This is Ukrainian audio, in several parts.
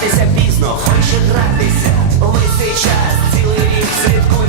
гратися пізно, хоче гратися. Лисий час цілий рік свідку.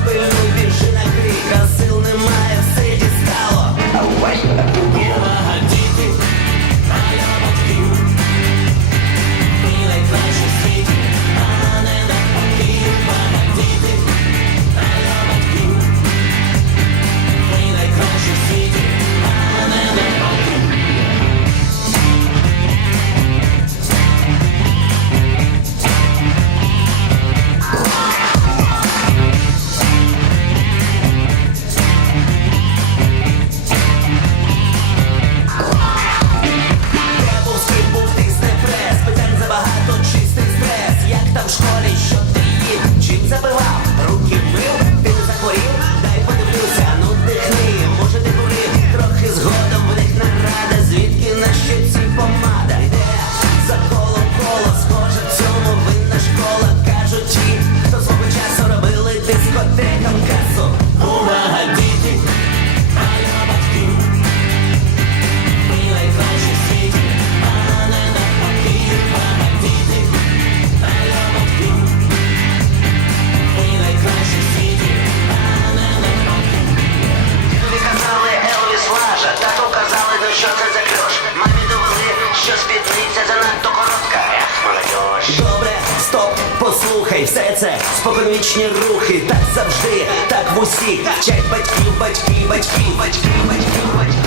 Все це споконвічні рухи, так завжди, так в усіх. Вчать батьків, батьків, батьків, батьків, батьків, батьків.